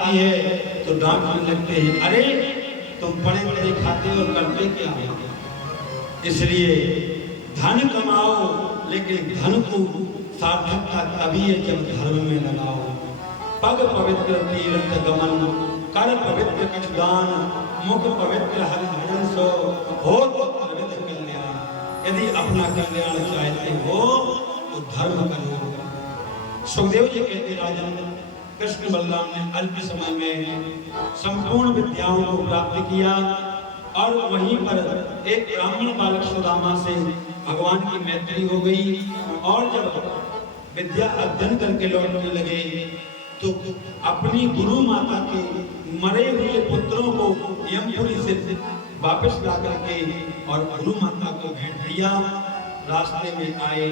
है तो डांटने लगते हैं, अरे तुम पढ़े पढ़े खाते और करते क्या हो। इसलिए धन कमाओ, लेकिन धन को सार्थकता तभी है जब धर्म में लगाओ। पग पवित्र तीर्थ गमन, कर पवित्र कछदान, मुख पवित्र हरि भजन सो, हो तो पवित्र कल्याण। यदि अपना कल्याण चाहते हो तो धर्म करो। सुखदेव जी कहते, राजन कृष्ण बलराम ने अल्प समय में संपूर्ण विद्याओं को प्राप्त किया और वहीं पर एक ब्राह्मण बालक सुदामा से भगवान की मैत्री हो गई। और जब विद्या अध्ययन करके लौटने लगे तो अपनी गुरु माता के मरे हुए पुत्रों को यमपुरी से वापस ला करके और गुरु माता को भेंट दिया। रास्ते में आए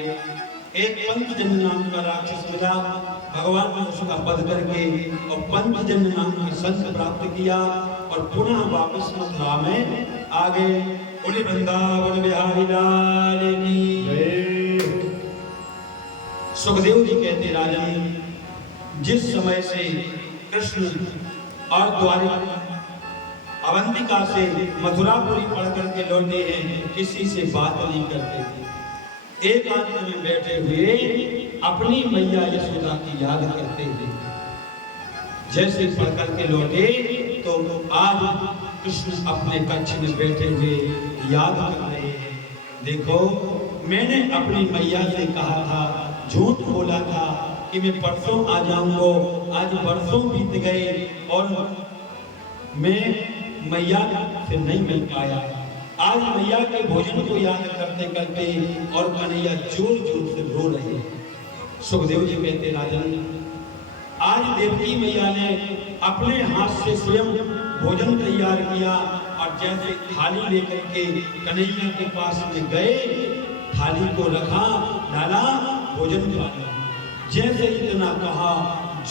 एक पंचजन्य नाम का राक्षस मिला, भगवान ने उसका वध करके और पंचजन्य नाम की संत प्राप्त किया और पुनः वापस मथुरा में आ गए। बोले वृंदावन बिहारी लाल की। सुखदेव जी कहते, राजन जिस समय से कृष्ण और द्वारिका अवंतिका से मथुरापुरी पढ़ करके लौटे हैं, किसी से बात नहीं करते थे। एकांत में बैठे हुए अपनी मैया यशोदा की याद करते थे। जैसे पढ़ करके लौटे तो आज कृष्ण अपने कक्ष में बैठे हुए याद कर रहे हैं। देखो, मैंने अपनी मैया से कहा था, झूठ बोला था कि मैं परसों आ जाऊंगा, आज वर्षों बीत गए और मैं मैया से नहीं मिल पाया। आज मैया के भोजन को याद करते करते और कन्हैया जोर जोर से रो रहे हैं। सुखदेव जी कहते, राजन आज देवकी मैया ने अपने हाथ से स्वयं भोजन तैयार किया और जैसे थाली लेकर के कन्हैया के पास में गए, थाली को रखा, डाला, भोजन खाया। जैसे इतना कहा,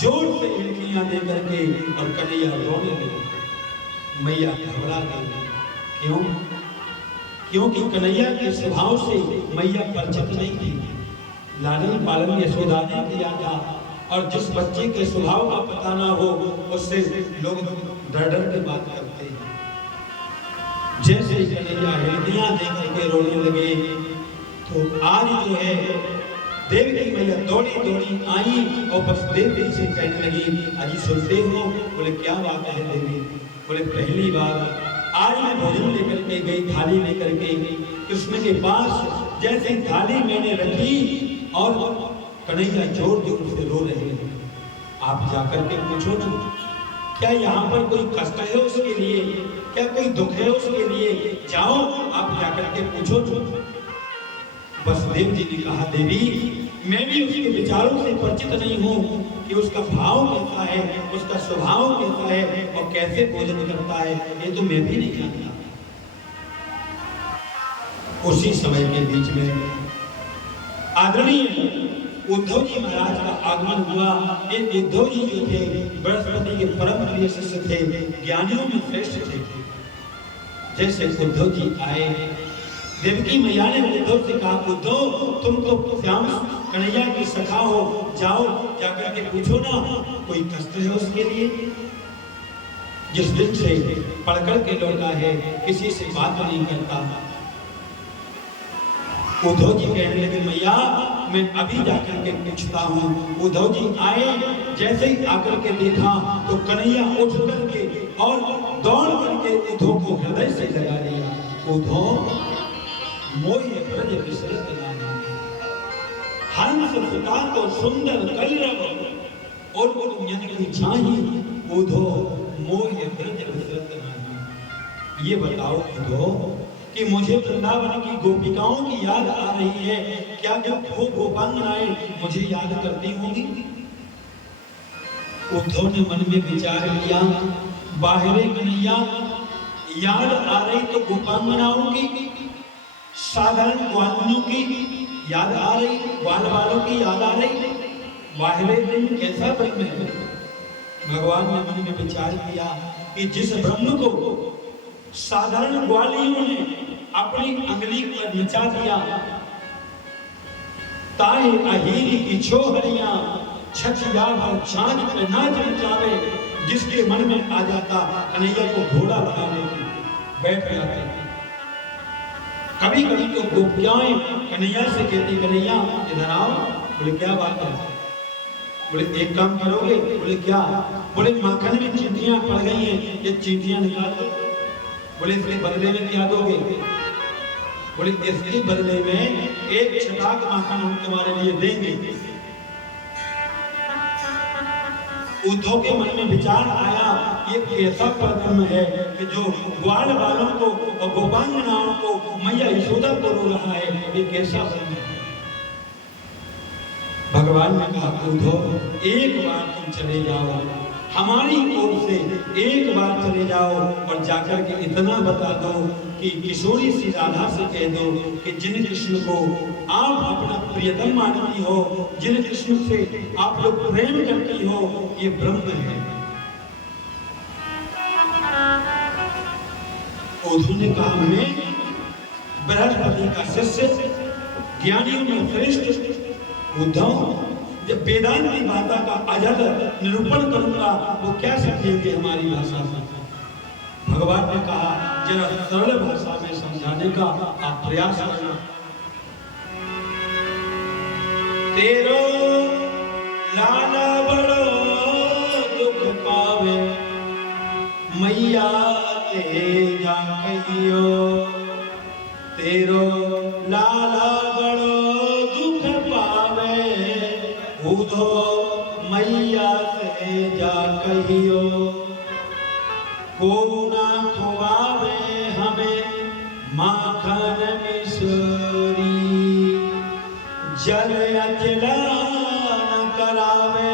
जोर से इल्कियां दे करके और कन्हैया रोने लगे। मैया घबरा गई। क्यों? क्योंकि कन्हैया के स्वभाव से मैया परिचित नहीं थी। लालन पालन यशोदा ने किया था और जिस बच्चे के स्वभाव का पता ना हो उससे लोग डर डर के बात करते हैं। जैसे कन्हैया हृदयां देख करके रोने लगे तो आज जो है देवकी मैया दौड़ी दौड़ी आई और बस देवी से कहने लगी, अजी सुनते हो? बोले क्या बात है देवी? बोले पहली बार आज मैं भोजन लेकर के गई, थाली लेकर के कृष्ण के पास, जैसे थाली मैंने रखी और कन्हैया जोर जोर से रो रहे हैं। आप जाकर के पूछो ना, क्या यहाँ पर कोई कष्ट है उसके लिए, क्या कोई दुख है उसके लिए? जाओ आप जाकर के पूछो। वसुदेव जी ने कहा, देवी मैं भी उसके विचारों से परिचित नहीं हूँ कि उसका भाव कैसा है, उसका स्वभाव कैसा है और कैसे भोजन करता है, ये तो मैं भी नहीं जानता। उसी समय के बीच में आदरणीय उद्धव जी महाराज का आगमन हुआ। ये उद्धव जी जो थे बृहस्पति के परम प्रिय शिष्य थे, ज्ञानियों में श्रेष्ठ थे। जैसे उद्धव जी आए, देवकी मैया ने उद्धव से कहा, उद्धव तुम तो श्याम कन्हैया की सखा हो, जाओ जाकर के पूछो ना कोई कष्ट है उसके लिए। जिस दिन से पढ़कर के लौटा है किसी से बात नहीं करता। उद्धव जी कहने लगे, मैया मैं अभी जाकर के पूछता हूँ। उद्धव जी आए, जैसे ही आकर के देखा तो कन्हैया उठ करके और दौड़ करके उद्धव को हृदय से लगा लिया। उद्धव मोहि ब्रज विसरत नाहि, हंस सुता तो सुंदर कलरव और उन्नति छाही, उद्धव मोहि ब्रज विसरत नाहि। ये बताओ उद्धव कि मुझे वृंदावन की गोपिकाओं की याद आ रही है, क्या जब वो गोपांगनाएं मुझे याद करती होंगी? उद्धव ने मन में विचार किया, बाहरे कन्हैया याद आ रही तो गोपांगनाओं की, साधारण ग्वालियों की याद आ रही, ग्वाल वालों की याद आ रही, बाहरे दिन कैसा ब्रह्म है? भगवान ने मन में विचार किया कि जिस ब्रह्म को साधारण ग्वालियों ने अपनी अंगली पर नचा दिया, ताहे अहीरी की छोहरियां छछिया भर छाछ पे नाच नचावे, जिसके मन में आ जाता कन्हैया को घोड़ा बना लेते, बैठ जाते। कभी कभी तो गोपियाएं कन्हैया से कहती, कन्हैया इधर आओ। बोले क्या बात है? बोले एक काम करोगे? बोले क्या? बोले माखन में चींटियां पड़ गई हैं, ये चींटियां निकाल दो। बोले इसके बदले में क्या दोगे? बोले इसके बदले में एक छटाक माखन हम तुम्हारे लिए देंगे। उद्धव के मन में विचार आया, ये कैसा परब्रह्म है कि जो ग्वाल वालों को और गोपांगनाओं को मैया यशोदा को रो रहा है, ये कैसा ब्रह्म है? भगवान ने कहा, उद्धव एक बार तुम चले जाओ, हमारी ओर से एक बार चले जाओ और जाकर के इतना बता दो कि किशोरी सी राधा से कह दो कि जिन कृष्ण को आप अपना प्रियतम मानती हो, जिन कृष्ण से आप लोग प्रेम करती हो, ये ब्रह्म है। उद्धव ने कहा, मैं बृहस्पति का शिष्य, ज्ञानियों में श्रेष्ठ उद्धव, जब वेदांत की भाषा का अजद निरूपण करूंगा वो क्या समझेंगे हमारी भाषा में? भगवान ने कहा, जरा सरल भाषा में समझाने का आप प्रयास करना। तेरो लाला बड़ो दुख पावे, मैया ते जा कहियो। तेरो लाला बड़ो दुख पावे, उधो मैया से जा कहियो। को ना खुआवे हमें माखन मिश्री, जल अचला न करावे,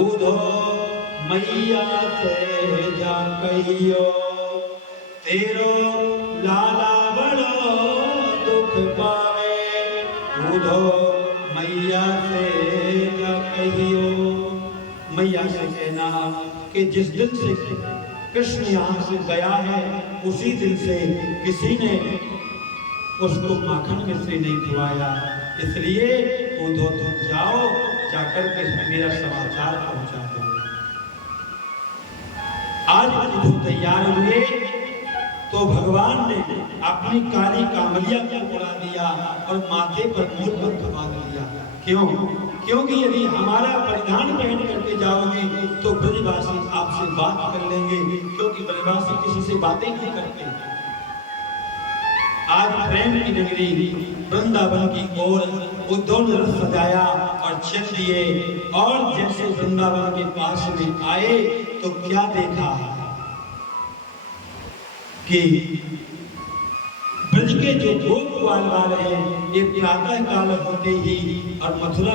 उधो मैया से जा कहियो। तेरो लाला बड़ो दुख पावे, उधो मैया से जा कहियो। मैया से कहना कि जिस दिन से कृष्ण यहाँ से गया है उसी दिन से किसी ने उसको माखन मिश्री नहीं खिलाया, इसलिए उद्धव तुम जाओ, जाकर के मेरा समाचार पहुंचा दो। आज उद्धव तैयार हुए तो भगवान ने अपनी काली कामलिया को उड़ा दिया और माथे पर मूलबंध बांध दिया। क्यों? क्योंकि यदि हमारा परिधान पहन करके जाओगे तो ब्रजवासी आपसे बात कर लेंगे, क्योंकि ब्रजवासी किसी से बातें नहीं करते। आज प्रेम की नगरी वृंदावन की ओर उद्धव ने रथ सजाया और चल दिए, और जैसे वृंदावन के पास में आए तो क्या देखा कि ब्रज के जो गोप ग्वाल वाले हैं, ये प्रातः काल होते ही और मथुरा